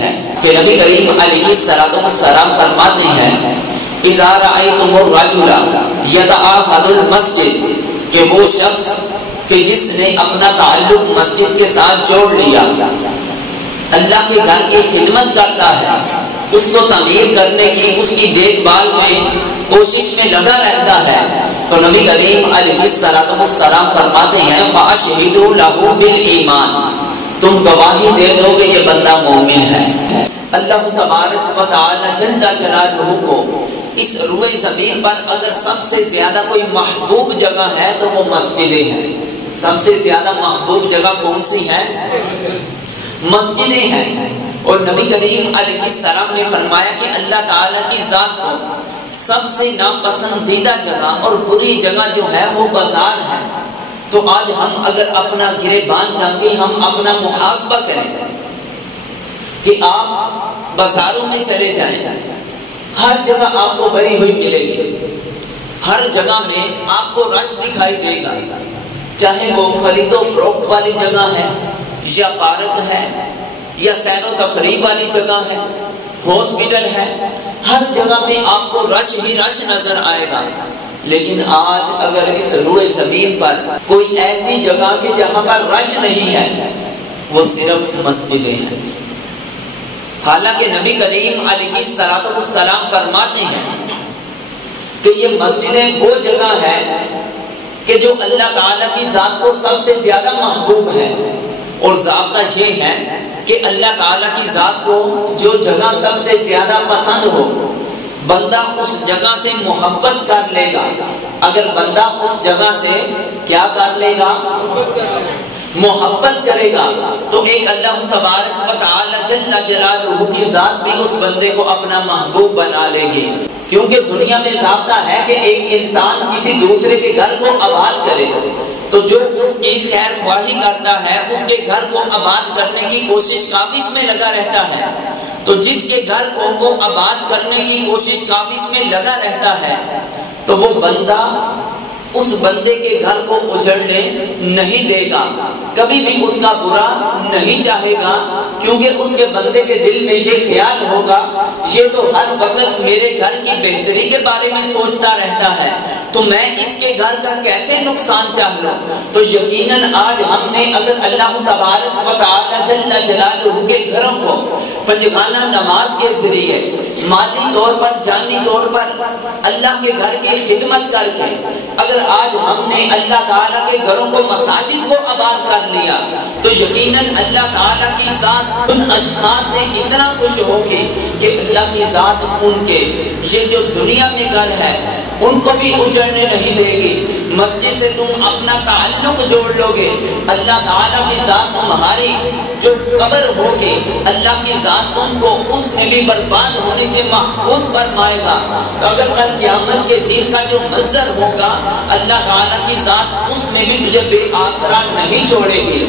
ہے کہ نبی کریم علیہ السلام فرماتے ہیں اذا رأيتم الرجل يتعاهد المسجد کہ وہ شخص کہ جس نے اپنا تعلق مسجد کے ساتھ جوڑ لیا، اللہ کے گھر کی خدمت کرتا ہے، اس کو تعمیر کرنے کی، اس کی دیکھ بھال میں کوشش میں لگا رہتا ہے، تو نبی کریم علیہ السلام فرماتے ہیں فَأَشْهِدُوا لَهُ بِالْإِيمَانِ تم گواہی دے دو کہ یہ بندہ مومن ہے۔ اللہ تبارک و تعالی جل جلالہ کو اس روئے زمین پر اگر سب سے زیادہ کوئی محبوب جگہ ہے تو وہ مسجدیں ہیں۔ سب سے زیادہ محبوب جگہ کون سی ہے؟ مسجدیں ہیں۔ اور نبی کریم علیہ السلام نے فرمایا کہ اللہ تعالی کی ذات کو سب سے ناپسندیدہ جگہ اور بری جگہ جو ہے وہ بازار ہے۔ تو آج ہم اگر اپنا گریبان جانتے ہم اپنا محاسبہ کریں کہ آپ بازاروں میں چلے جائیں، ہر جگہ آپ کو بھری ہوئی ملے گی، ہر جگہ میں آپ کو رش دکھائی دے گا، چاہے وہ خرید و فروخت والی جگہ ہے یا پارک ہے یا سیر و تفریح والی جگہ ہے، ہاسپٹل ہے، ہر جگہ میں آپ کو رش ہی رش نظر آئے گا۔ لیکن آج اگر اس روئے زمین پر کوئی ایسی جگہ کہ جہاں پر رش نہیں ہے، وہ صرف مسجدیں ہیں۔ حالانکہ نبی کریم علیہ السلام فرماتے ہیں کہ یہ مسجدیں وہ جگہ ہے کہ جو اللہ تعالیٰ کی ذات کو سب سے زیادہ محبوب ہے، اور ضابطہ یہ ہے کہ اللہ تعالیٰ کی ذات کو جو جگہ سب سے زیادہ پسند ہو، بندہ اس جگہ سے محبت کر لے گا۔ اگر بندہ اس جگہ سے کیا کر لے گا؟ محبت کرے گا، تو ایک اللہ تبارک و تعالی جل جلالہ کی ذات بھی اس بندے کو اپنا محبوب بنا لے گی۔ کیونکہ دنیا میں ضابطہ ہے کہ ایک انسان کسی دوسرے کے گھر کو آباد کرے، تو جو اس کی خیر خواہی کرتا ہے، اس کے گھر کو آباد کرنے کی کوشش کاوش میں لگا رہتا ہے، تو جس کے گھر کو وہ آباد کرنے کی کوشش کاوش میں لگا رہتا ہے، تو وہ بندہ اس بندے کے گھر کو اجڑنے نہیں دے گا، کبھی بھی اس کا برا نہیں چاہے گا، کیونکہ اس کے بندے کے دل میں یہ خیال ہوگا یہ تو ہر وقت میرے گھر کی بہتری کے بارے میں سوچتا رہتا ہے، تو میں اس کے گھر کا کیسے نقصان چاہ لوں۔ تو یقیناً آج ہم نے اگر اللہ تبارک و تعالی جل جلالہ کے گھروں کو پنجگانہ نماز کے ذریعے مالی طور پر، جانی طور پر اللہ کے گھر کی خدمت کر کے اگر آج ہم نے اللہ تعالیٰ کے گھروں کو، مساجد کو آباد کر لیا، تو یقیناً اللہ تعالیٰ کی ذات ان اشخاص سے اتنا خوش ہوگی کہ اللہ کی ذات ان کے یہ جو دنیا میں گھر ہے ان کو بھی اجڑنے نہیں دے گی۔ مسجد سے تم اپنا تعلق جوڑ لو گے، اللہ تعالیٰ کی ذات تمہاری جو قبر ہوگی، اللہ کی ذات تم کو اس میں بھی برباد ہونے سے محفوظ فرمائے گا۔ اگر کل قیامت کے دن کا جو منظر ہوگا، اللہ تعالیٰ کی ذات اس میں بھی تجھے بے آسرا نہیں چھوڑے گی۔